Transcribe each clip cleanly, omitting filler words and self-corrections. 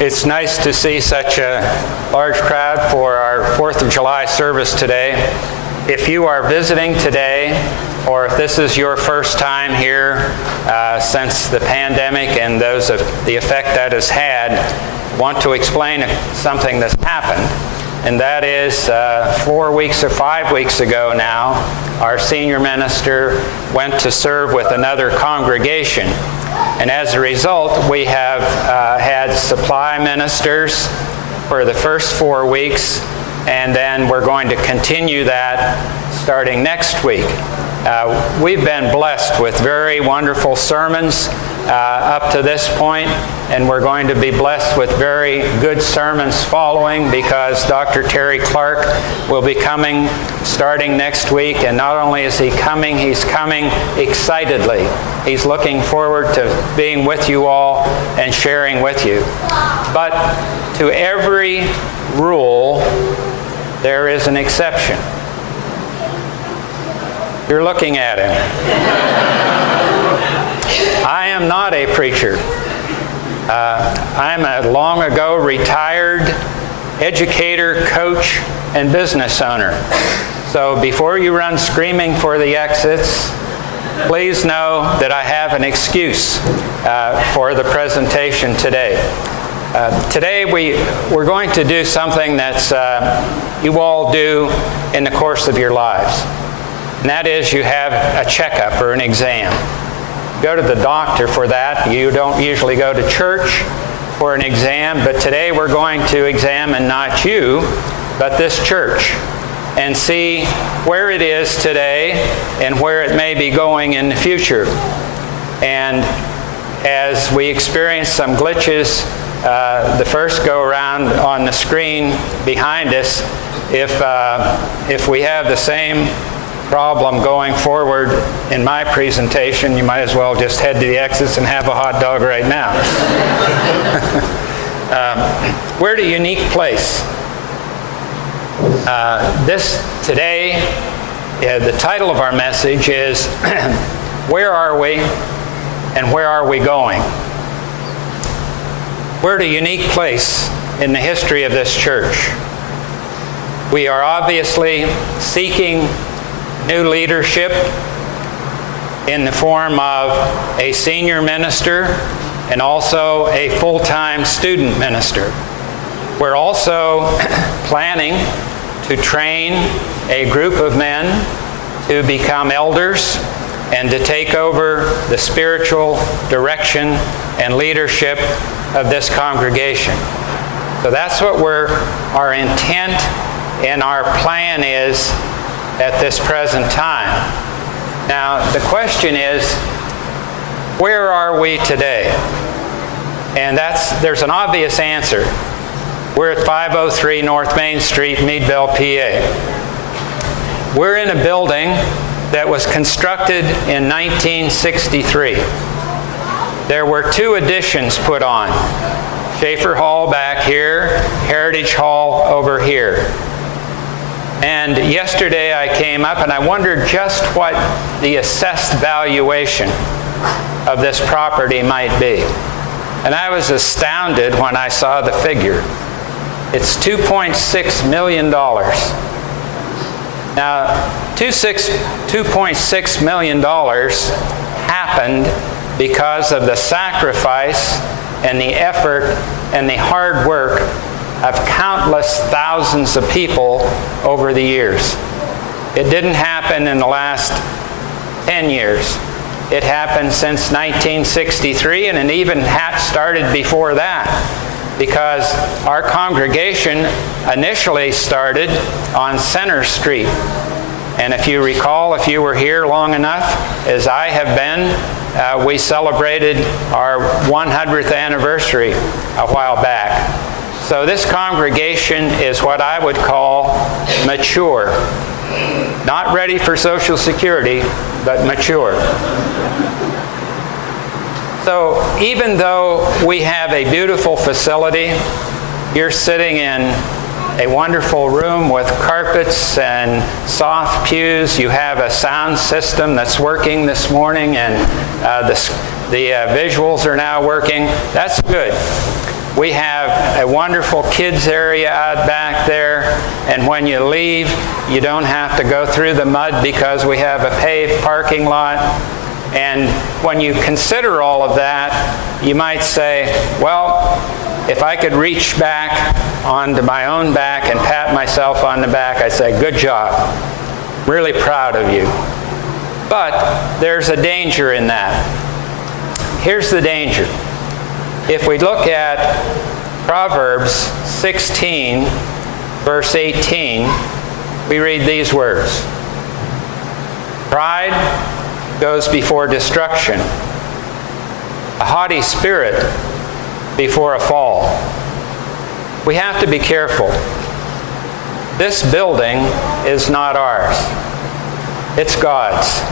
It's nice to see such a large crowd for our 4th of July service today. If you are visiting today, or if this is your first time here since the pandemic and the effect that has had, I want to explain something that's happened. And that is 4 weeks or 5 weeks ago now, our senior minister went to serve with another congregation. And as a result, we have had supply ministers for the first 4 weeks, and then we're going to continue that starting next week. We've been blessed with very wonderful sermons up to this point, and we're going to be blessed with very good sermons following, because Dr. Terry Clark will be coming starting next week, and not only is he coming, he's coming excitedly. He's looking forward to being with you all and sharing with you. But to every rule, there is an exception. You're looking at him. I am not a preacher. I'm a long ago retired educator, coach, and business owner. So before you run screaming for the exits, please know that I have an excuse for the presentation today. Today we're going to do something that's you all do in the course of your lives. And that is, you have a checkup or an exam. Go to the doctor for that. You don't usually go to church for an exam, but today we're going to examine not you, but this church, and see where it is today and where it may be going in the future. And as we experience some glitches the first go around on the screen behind us, if we have the same problem going forward in my presentation, you might as well just head to the exits and have a hot dog right now. We're at a unique place. Today, the title of our message is Where Are We and Where Are We Going? We're at a unique place in the history of this church. We are obviously seeking new leadership in the form of a senior minister and also a full-time student minister. We're also planning to train a group of men to become elders and to take over the spiritual direction and leadership of this congregation. So that's what our intent and our plan is at this present time. Now, the question is, where are we today? And there's an obvious answer. We're at 503 North Main Street, Meadville, PA. We're in a building that was constructed in 1963. There were 2 additions put on. Schaefer Hall back here, Heritage Hall over here. And yesterday I came up and I wondered just what the assessed valuation of this property might be. And I was astounded when I saw the figure. It's $2.6 million. Now, $2.6 million happened because of the sacrifice and the effort and the hard work of countless thousands of people over the years. It didn't happen in the last 10 years. It happened since 1963, and it even started before that, because our congregation initially started on Center Street. And if you recall, if you were here long enough, as I have been, we celebrated our 100th anniversary a while back. So this congregation is what I would call mature. Not ready for Social Security, but mature. So even though we have a beautiful facility, you're sitting in a wonderful room with carpets and soft pews. You have a sound system that's working this morning, and the visuals are now working. That's good. We have a wonderful kids area out back there, and when you leave, you don't have to go through the mud because we have a paved parking lot. And when you consider all of that, you might say, well, if I could reach back onto my own back and pat myself on the back, I'd say, good job. Really proud of you. But there's a danger in that. Here's the danger. If we look at Proverbs 16, verse 18, we read these words. Pride goes before destruction, a haughty spirit before a fall. We have to be careful. This building is not ours. It's God's.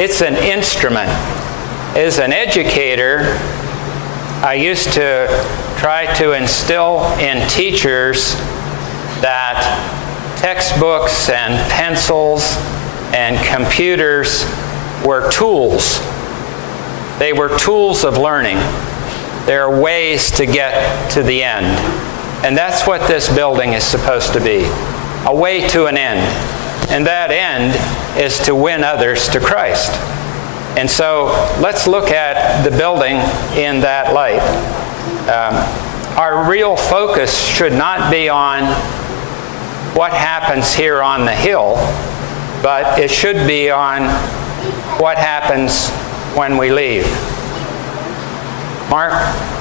It's an instrument. As an educator, I used to try to instill in teachers that textbooks and pencils and computers were tools. They were tools of learning. There are ways to get to the end. And that's what this building is supposed to be, a way to an end. And that end is to win others to Christ. And so let's look at the building in that light. Our real focus should not be on what happens here on the hill, but it should be on what happens when we leave. Mark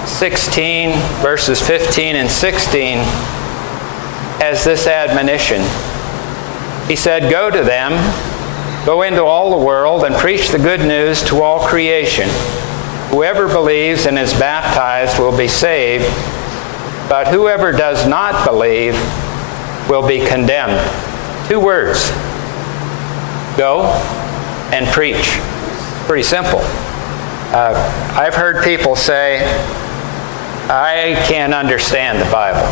16, verses 15 and 16 has this admonition. He said, go to them, go into all the world and preach the good news to all creation. Whoever believes and is baptized will be saved, but whoever does not believe will be condemned. 2 words. Go and preach. Pretty simple. I've heard people say, I can't understand the Bible.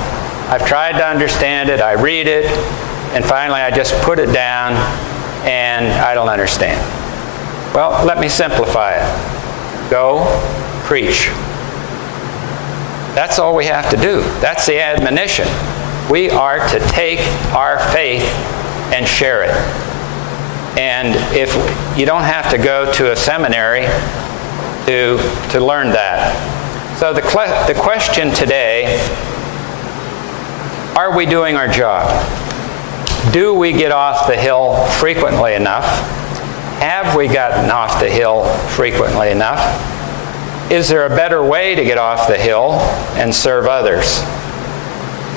I've tried to understand it, I read it, and finally I just put it down and I don't understand. Well, let me simplify it. Go, preach. That's all we have to do. That's the admonition. We are to take our faith and share it. And if you don't have to go to a seminary to learn that. So the question today, are we doing our job? Do we get off the hill frequently enough? Have we gotten off the hill frequently enough? Is there a better way to get off the hill and serve others?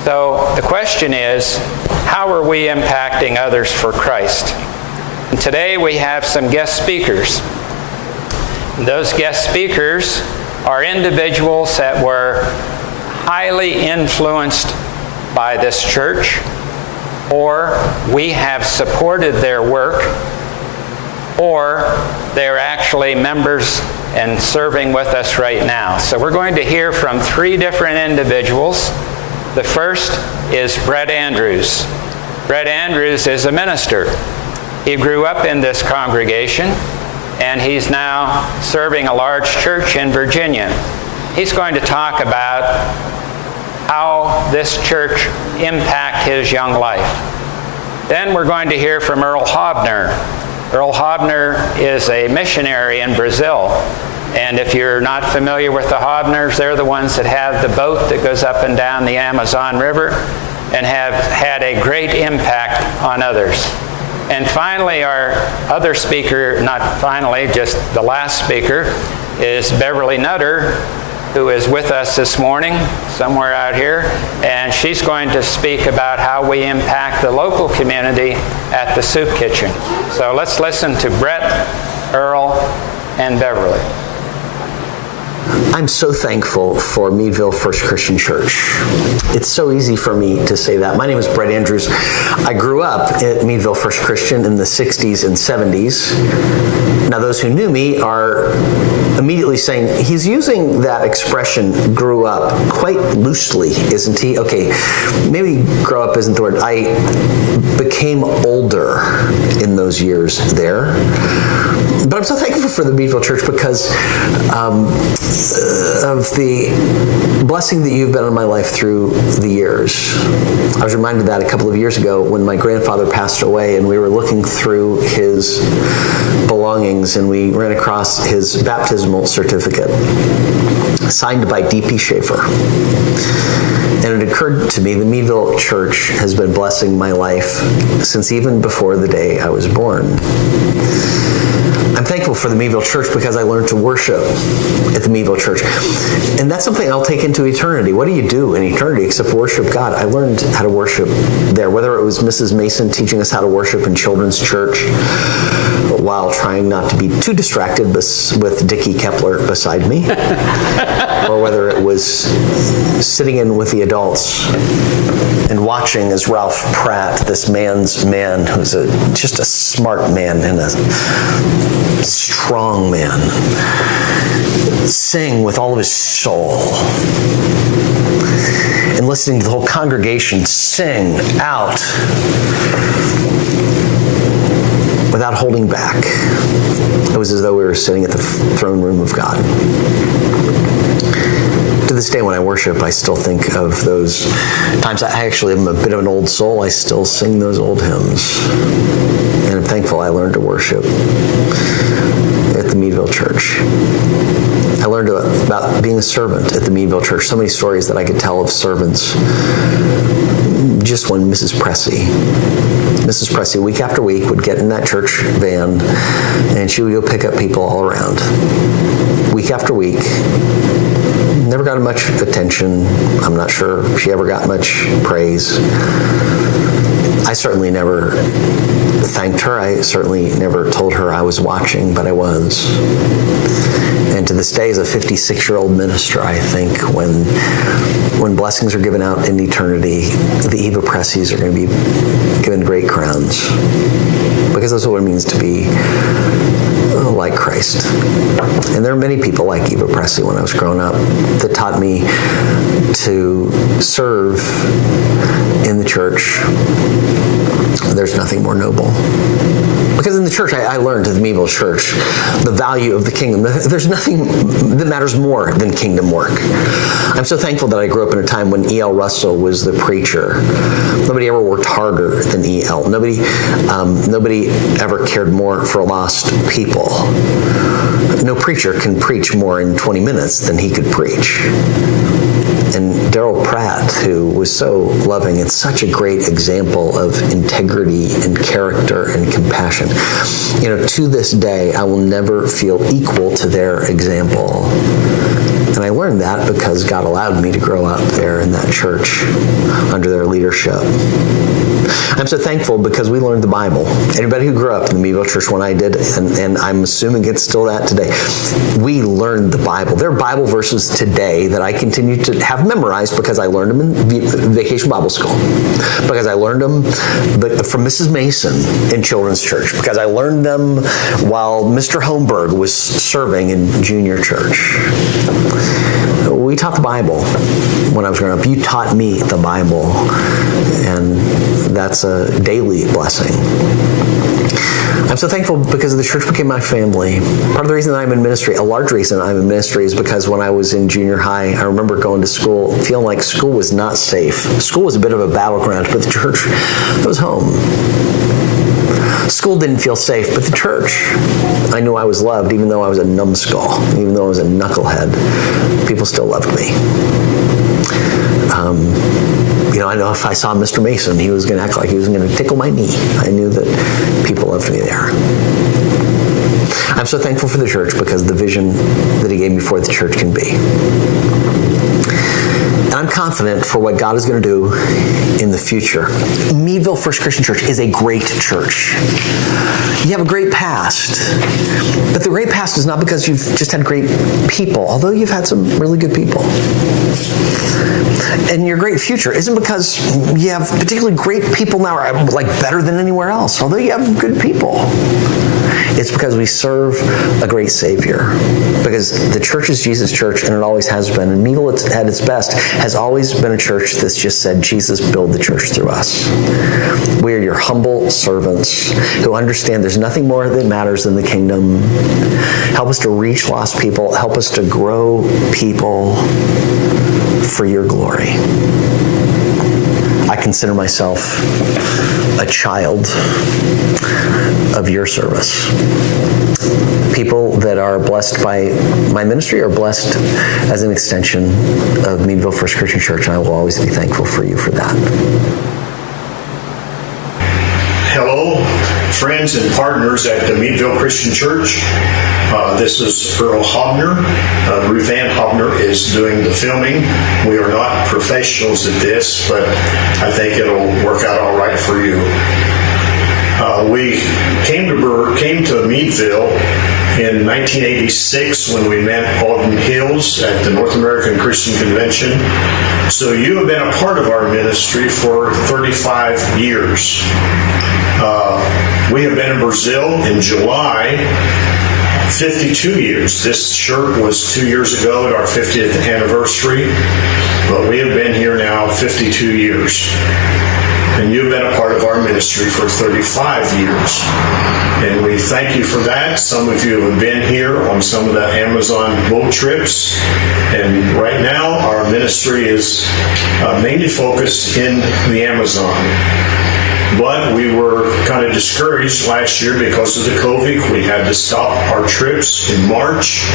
So the question is, how are we impacting others for Christ? And today we have some guest speakers. Those guest speakers are individuals that were highly influenced by this church, or we have supported their work, or they're actually members and serving with us right now. So we're going to hear from 3 different individuals. The first is Brett Andrews. Brett Andrews is a minister. He grew up in this congregation, and he's now serving a large church in Virginia. He's going to talk about how this church impacted his young life. Then we're going to hear from Earl Hobner. Earl Hobner is a missionary in Brazil. And if you're not familiar with the Hobners, they're the ones that have the boat that goes up and down the Amazon River and have had a great impact on others. And finally, our other speaker, not finally, just the last speaker, is Beverly Nutter, who is with us this morning, somewhere out here, and she's going to speak about how we impact the local community at the soup kitchen. So let's listen to Brett, Earl, and Beverly. I'm so thankful for Meadville First Christian Church. It's so easy for me to say that. My name is Brett Andrews. I grew up at Meadville First Christian in the 60s and 70s. Now, those who knew me are immediately saying, he's using that expression, grew up, quite quite loosely, isn't he? Okay, maybe grow up isn't the word. I became older in those years there. But I'm so thankful for the Meadville Church because of the blessing that you've been in my life through the years. I was reminded of that a couple of years ago when my grandfather passed away, and we were looking through his belongings, and we ran across his baptismal certificate, signed by D.P. Schaefer. And it occurred to me the Meadville Church has been blessing my life since even before the day I was born. I'm thankful for the Meadville Church because I learned to worship at the Meadville Church. And that's something I'll take into eternity. What do you do in eternity except worship God? I learned how to worship there, whether it was Mrs. Mason teaching us how to worship in children's church while trying not to be too distracted with Dickie Kepler beside me, or whether it was sitting in with the adults and watching as Ralph Pratt, this man's man, who's just a smart man and a strong man, sing with all of his soul, and listening to the whole congregation sing out without holding back. It was as though we were sitting at the throne room of God. To this day when I worship, I still think of those times. I actually am a bit of an old soul. I still sing those old hymns. And I'm thankful I learned to worship at the Meadville Church. I learned about being a servant at the Meadville Church. So many stories that I could tell of servants. Just one, Mrs. Pressey, week after week, would get in that church van, and she would go pick up people all around. Week after week. Never got much attention. I'm not sure she ever got much praise. I certainly never thanked her. I certainly never told her I was watching, but I was. And to this day, as a 56-year-old minister, I think when blessings are given out in eternity, the Eva Presseys are going to be given great crowns. Because that's what it means to be like Christ. And there are many people like Eva Pressey when I was growing up that taught me to serve in the church. There's nothing more noble. Because in the church, I learned at the Meadville Church the value of the kingdom. There's nothing that matters more than kingdom work. I'm so thankful that I grew up in a time when E.L. Russell was the preacher. Nobody ever worked harder than E.L. Nobody ever cared more for lost people. No preacher can preach more in 20 minutes than he could preach. And Darrell Pratt, who was so loving, it's such a great example of integrity and character and compassion. You know, to this day, I will never feel equal to their example. And I learned that because God allowed me to grow up there in that church under their leadership. I'm so thankful because we learned the Bible. Anybody who grew up in the Meadville Church when I did, and I'm assuming it's still that today, we learned the Bible. There are Bible verses today that I continue to have memorized because I learned them in Vacation Bible School, because I learned them from Mrs. Mason in Children's Church, because I learned them while Mr. Holmberg was serving in junior church. We taught the Bible when I was growing up. You taught me the Bible, and that's a daily blessing. I'm so thankful because the church became my family. Part of the reason that I'm in ministry, a large reason I'm in ministry, is because when I was in junior high, I remember going to school, feeling like school was not safe. School was a bit of a battleground, but the church, it was home. School didn't feel safe, but the church, I knew I was loved, even though I was a numbskull, even though I was a knucklehead. People still loved me. I know if I saw Mr. Mason, he was going to act like he was going to tickle my knee. I knew that people loved me there. I'm so thankful for the church because the vision that he gave me for the church can be. And I'm confident for what God is going to do in the future. Meadville First Christian Church is a great church. You have a great past, but the great past is not because you've just had great people, although you've had some really good people. And your great future isn't because you have particularly great people now, like better than anywhere else, although you have good people. It's because we serve a great Savior. Because the church is Jesus' church, and it always has been. And Meadville, at its best, has always been a church that's just said, Jesus, build the church through us. We are your humble servants who understand there's nothing more that matters than the kingdom. Help us to reach lost people. Help us to grow people for your glory. I consider myself a child of your service. People that are blessed by my ministry are blessed as an extension of Meadville First Christian Church, and I will always be thankful for you for that. Hello, friends and partners at the Meadville Christian Church. This is Earl Hobner. Ruth Ann Hobner is doing the filming. We are not professionals at this, but I think it'll work out all right for you. We came to Meadville in 1986 when we met Alden Hills at the North American Christian Convention. So you have been a part of our ministry for 35 years. We have been in Brazil in July, 52 years. This shirt was 2 years ago at our 50th anniversary, but we have been here now 52 years. And you've been a part of our ministry for 35 years. And we thank you for that. Some of you have been here on some of the Amazon boat trips. And right now, our ministry is mainly focused in the Amazon. But we were kind of discouraged last year because of the COVID. We had to stop our trips in March.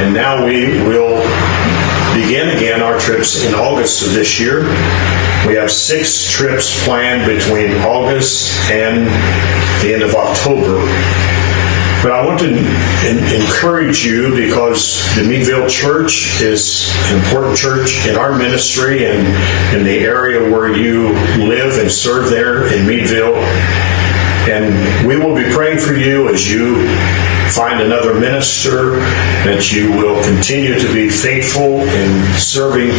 And now we will begin again our trips in August of this year. We have 6 trips planned between August and the end of October. But I want to encourage you because the Meadville Church is an important church in our ministry and in the area where you live and serve there in Meadville. And we will be praying for you as you find another minister, that you will continue to be faithful in serving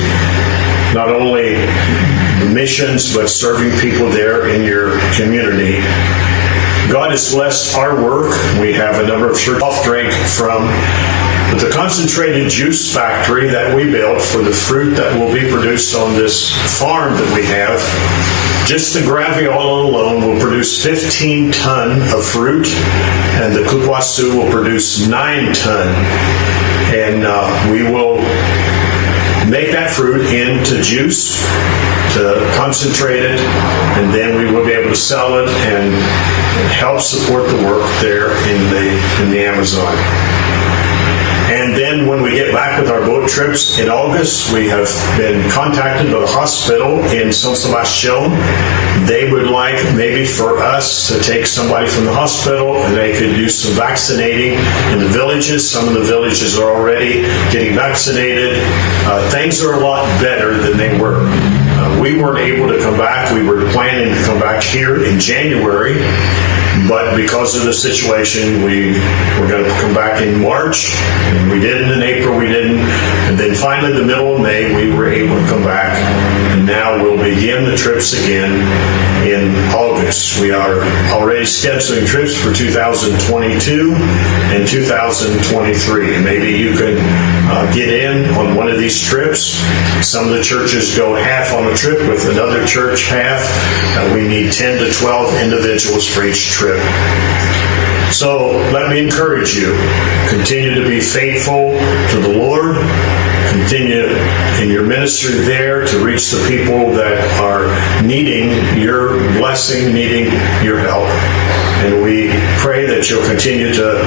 not only the missions, but serving people there in your community. God has blessed our work. We have a number of church soft drink from the concentrated juice factory that we built for the fruit that will be produced on this farm that we have. Just the graviola alone will produce 15 ton of fruit, and the cupuaçu will produce 9 ton. And we will make that fruit into juice, to concentrate it, and then we will be able to sell it and help support the work there in the Amazon. And then when we get back with our boat trips in August, we have been contacted by the hospital in San Sebastian. They would like maybe for us to take somebody from the hospital and they could do some vaccinating in the villages. Some of the villages are already getting vaccinated. Things are a lot better than they were. We weren't able to come back. We were planning to come back here in January, but because of the situation, we were going to come back in March, and we didn't. In April, we didn't. And then finally, the middle of May, we were able to come back. And now we'll begin the trips again in August. We are already scheduling trips for 2022 and 2023. And maybe you can get in on one of these trips. Some of the churches go half on a trip with another church half. We need 10 to 12 individuals for each trip. So let me encourage you, continue to be faithful to the Lord, continue in your ministry there to reach the people that are needing your blessing, needing your help. And we pray that you'll continue to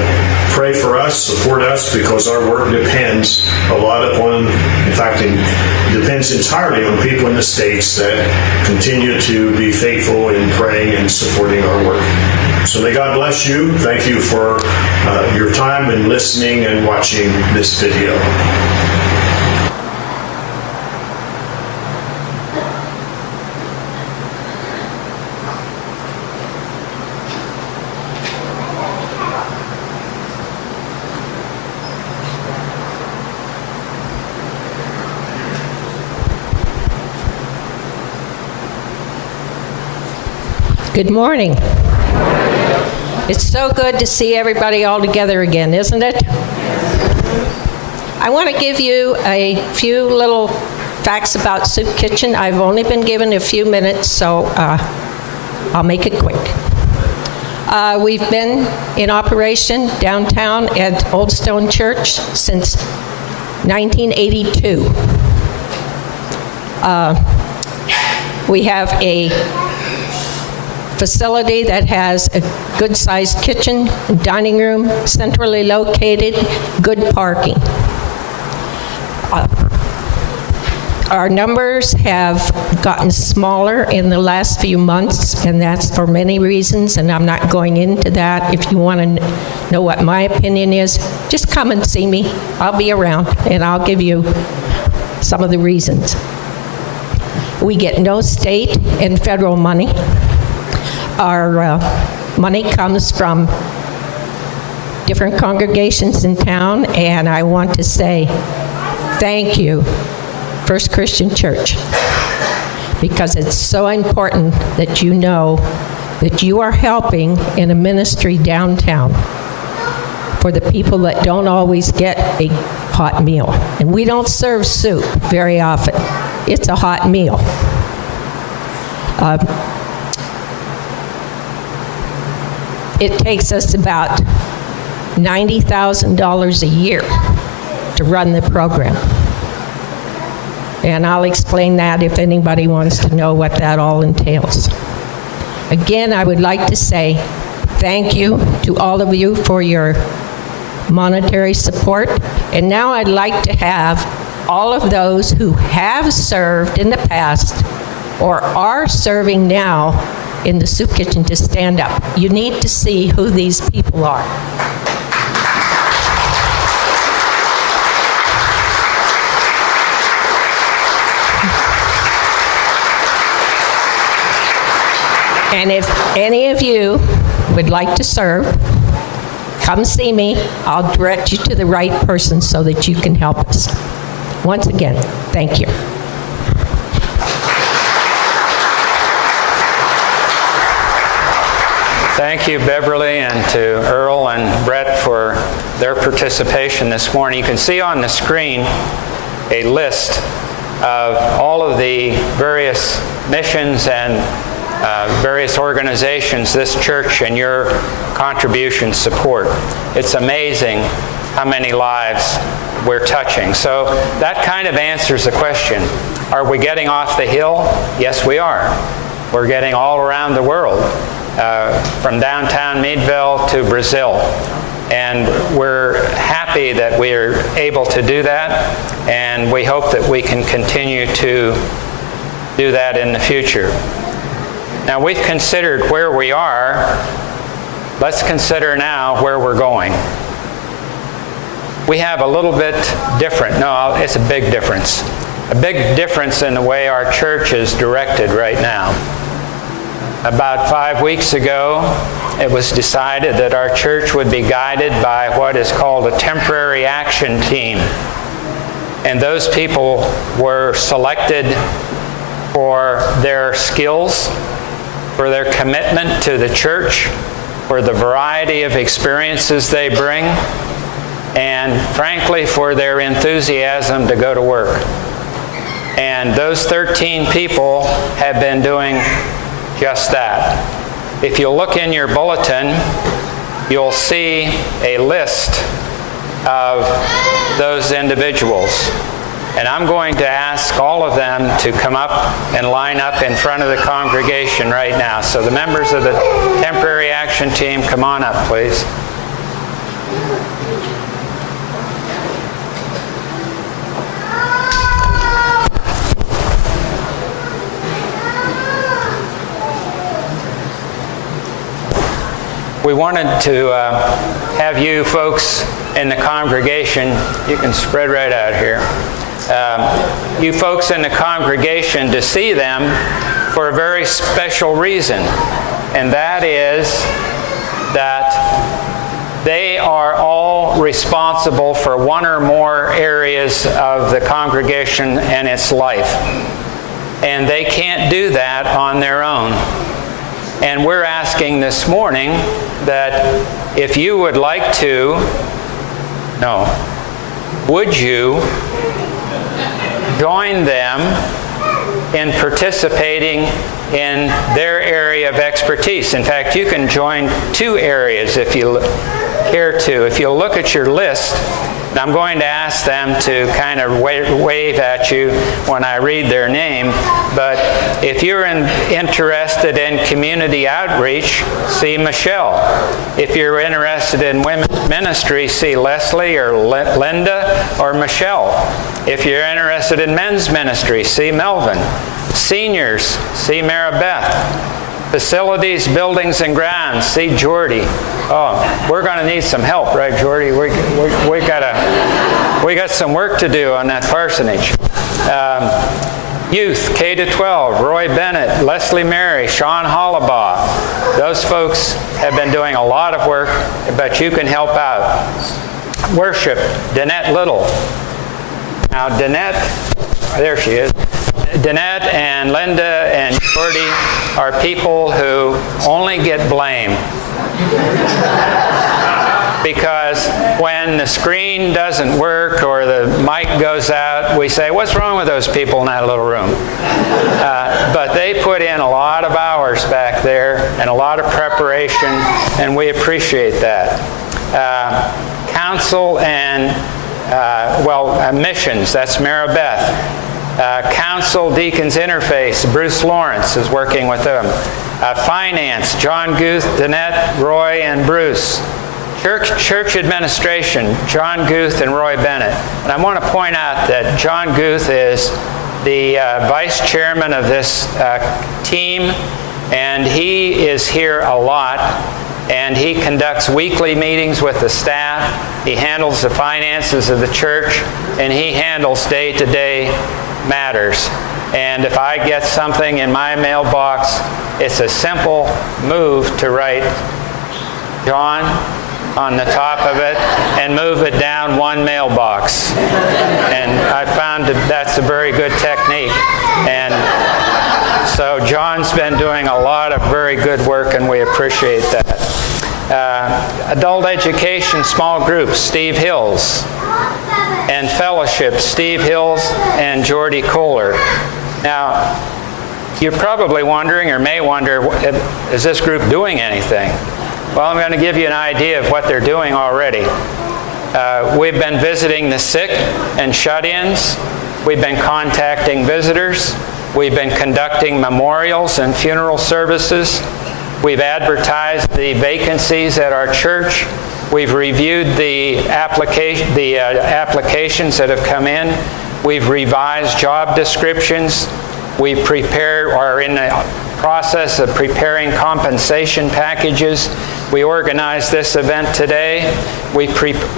pray for us, support us, because our work depends a lot upon, in fact, it depends entirely on people in the States that continue to be faithful in praying and supporting our work. So may God bless you. Thank you for your time in listening and watching this video. Good morning. It's so good to see everybody all together again, isn't it? I want to give you a few little facts about Soup Kitchen. I've only been given a few minutes, so I'll make it quick. We've been in operation downtown at Old Stone Church since 1982. We have a facility that has a good-sized kitchen, dining room, centrally located, good parking. Our numbers have gotten smaller in the last few months, and that's for many reasons, and I'm not going into that. If you want to know what my opinion is, just come and see me. I'll be around, and I'll give you some of the reasons. We get no state and federal money. Our money comes from different congregations in town, and I want to say thank you, First Christian Church, because it's so important that you know that you are helping in a ministry downtown for the people that don't always get a hot meal. And we don't serve soup very often. It's a hot meal. It takes us about $90,000 a year to run the program. And I'll explain that if anybody wants to know what that all entails. Again, I would like to say thank you to all of you for your monetary support. And now I'd like to have all of those who have served in the past or are serving now in the soup kitchen to stand up. You need to see who these people are. And if any of you would like to serve, come see me. I'll direct you to the right person so that you can help us. Once again, thank you. Thank you, Beverly, and to Earl and Brett for their participation this morning. You can see on the screen a list of all of the various missions and various organizations this church and your contributions support. It's amazing how many lives we're touching. So that kind of answers the question. Are we getting off the hill? Yes, we are. We're getting all around the world, from downtown Meadville to Brazil. And we're happy that we're able to do that, and we hope that we can continue to do that in the future. Now, we've considered where we are. Let's consider now where we're going. We have a little bit different, no, it's a big difference. A big difference in the way our church is directed right now. About 5 weeks ago, it was decided that our church would be guided by what is called a temporary action team. And those people were selected for their skills, for their commitment to the church, for the variety of experiences they bring, and frankly, for their enthusiasm to go to work. And those 13 people have been doing just that. If you look in your bulletin, you'll see a list of those individuals. And I'm going to ask all of them to come up and line up in front of the congregation right now. So the members of the temporary action team, come on up, please. We wanted to have you folks in the congregation, you can spread right out here, you folks in the congregation to see them for a very special reason, and that is that they are all responsible for one or more areas of the congregation and its life. And they can't do that on their own. And we're asking this morning that if you would like to, would you join them in participating in their area of expertise? In fact, you can join 2 areas if you care to. If you'll look at your list, and I'm going to ask them to kind of wave at you when I read their name, but if you're interested in community outreach, see Michelle. If you're interested in women's ministry, see Leslie or Linda or Michelle. If you're interested in men's ministry, see Melvin. Seniors, see Maribeth. Facilities, buildings, and grounds, see Jordy. Oh, we're going to need some help, right, Jordy? We got some work to do on that parsonage. Youth, K-12, Roy Bennett, Leslie Mary, Sean Hollabaugh. Those folks have been doing a lot of work, but you can help out. Worship, Danette Little. Now, Danette, there she is. Danette and Linda and Jordy are people who only get blamed. Because when the screen doesn't work or the mic goes out, we say, what's wrong with those people in that little room? But they put in a lot of hours back there and a lot of preparation, and we appreciate that. Council and, missions, that's Maribeth. Council Deacons Interface, Bruce Lawrence is working with them. Finance, John Guth, Danette, Roy, and Bruce. Church administration, John Guth and Roy Bennett. And I want to point out that John Guth is the vice chairman of this team, and he is here a lot. And he conducts weekly meetings with the staff. He handles the finances of the church, and he handles day-to-day matters. And if I get something in my mailbox, it's a simple move to write John on the top of it and move it down one mailbox. And I found that that's a very good technique. And so John's been doing a lot of very good work, and we appreciate that. Adult education, small groups, Steve Hills. And fellowship, Steve Hills and Jordy Kohler. Now, you're probably wondering or may wonder, is this group doing anything? Well, I'm going to give you an idea of what they're doing already. We've been visiting the sick and shut-ins. We've been contacting visitors. We've been conducting memorials and funeral services. We've advertised the vacancies at our church. We've reviewed the applications that have come in. We've revised job descriptions. We are in the process of preparing compensation packages. We organized this event today. We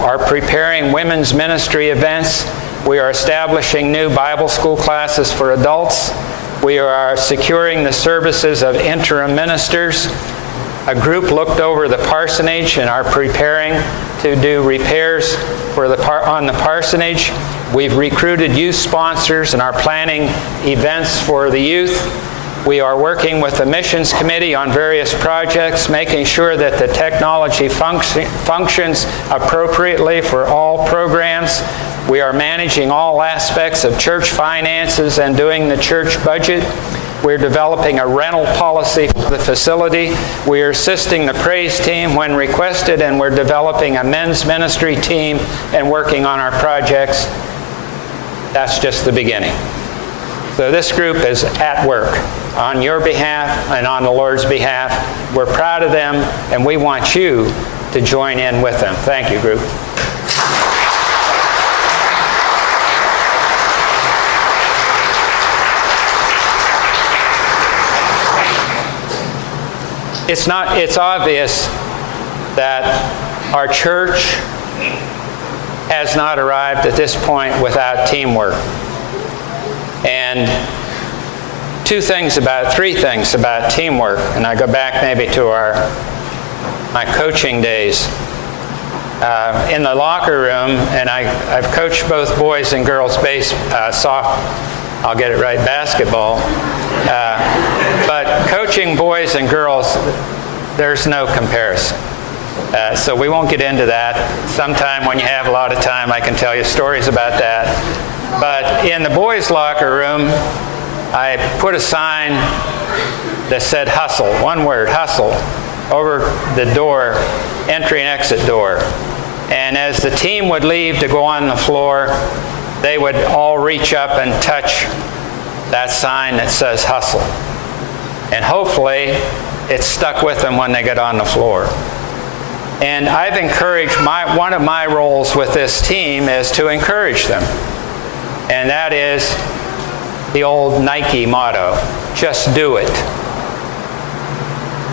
are preparing women's ministry events. We are establishing new Bible school classes for adults. We are securing the services of interim ministers. A group looked over the parsonage and are preparing to do repairs on the parsonage. We've recruited youth sponsors and are planning events for the youth. We are working with the missions committee on various projects, making sure that the technology functions appropriately for all programs. We are managing all aspects of church finances and doing the church budget. We're developing a rental policy for the facility. We are assisting the praise team when requested, and we're developing a men's ministry team and working on our projects. That's just the beginning. So this group is at work on your behalf and on the Lord's behalf. We're proud of them, and we want you to join in with them. Thank you, group. It's obvious that our church has not arrived at this point without teamwork. And three things about teamwork, and I go back maybe to my coaching days. In the locker room, and I've coached both boys and girls basketball. But coaching boys and girls, there's no comparison. So we won't get into that. Sometime when you have a lot of time, I can tell you stories about that. But in the boys' locker room, I put a sign that said hustle, one word, hustle, over the door, entry and exit door. And as the team would leave to go on the floor, they would all reach up and touch that sign that says hustle. And hopefully, it stuck with them when they get on the floor. And I've encouraged, one of my roles with this team is to encourage them. And that is the old Nike motto, just do it.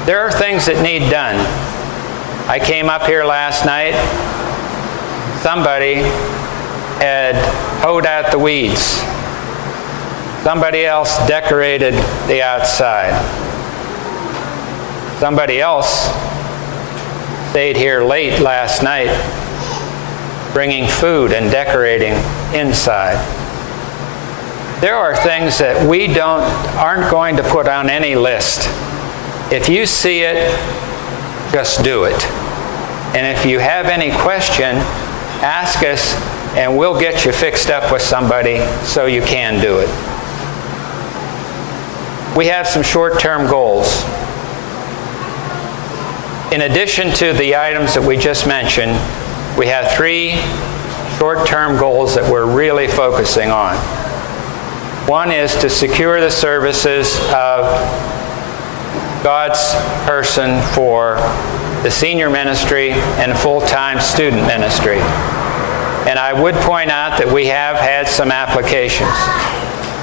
There are things that need done. I came up here last night. Somebody had hoed out the weeds. Somebody else decorated the outside. Somebody else stayed here late last night bringing food and decorating inside. There are things that we aren't going to put on any list. If you see it, just do it. And if you have any question, ask us and we'll get you fixed up with somebody so you can do it. We have some short-term goals. In addition to the items that we just mentioned, we have 3 short-term goals that we're really focusing on. One is to secure the services of God's person for the senior ministry and full-time student ministry. And I would point out that we have had some applications,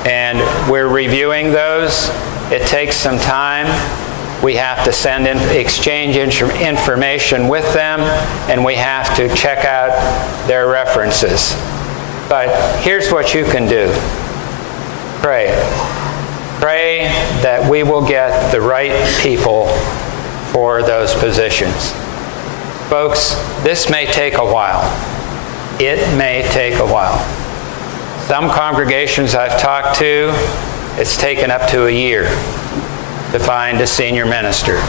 and we're reviewing those. It takes some time. We have to exchange information with them, and we have to check out their references. But here's what you can do. Pray. Pray that we will get the right people for those positions. Folks, this may take a while. It may take a while. Some congregations I've talked to, it's taken up to a year to find a senior minister.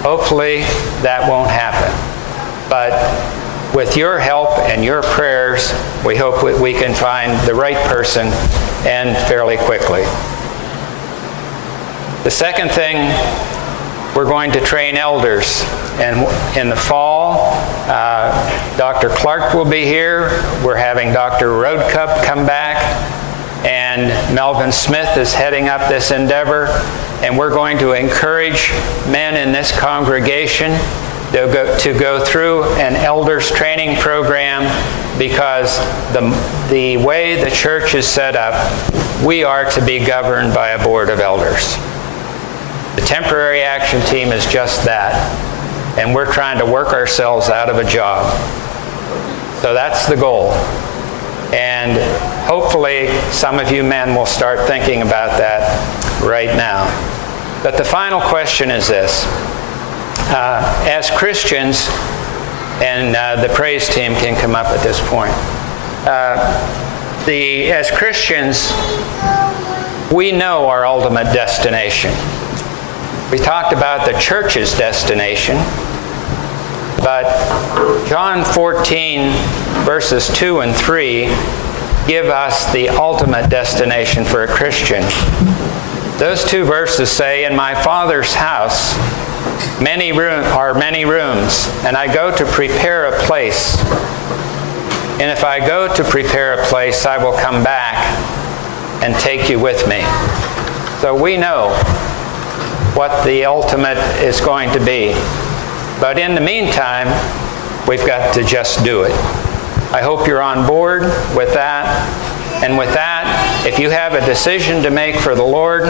Hopefully that won't happen. But with your help and your prayers, we hope we can find the right person, and fairly quickly. The second thing, we're going to train elders. And in the fall, Dr. Clark will be here. We're having Dr. Roadcup come back. And Melvin Smith is heading up this endeavor. And we're going to encourage men in this congregation to go through an elders training program, because the way the church is set up, we are to be governed by a board of elders. The temporary action team is just that, and we're trying to work ourselves out of a job. So that's the goal. And hopefully some of you men will start thinking about that right now. But the final question is this. As Christians, and the praise team can come up at this point. As Christians, we know our ultimate destination. We talked about the church's destination, but John 14, verses 2 and 3 give us the ultimate destination for a Christian. Those 2 verses say, "In my Father's house are many rooms, and I go to prepare a place. And if I go to prepare a place, I will come back and take you with me." So we know what the ultimate is going to be. But in the meantime, we've got to just do it. I hope you're on board with that. And with that, if you have a decision to make for the Lord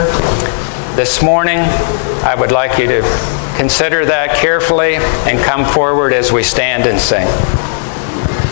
this morning, I would like you to consider that carefully and come forward as we stand and sing.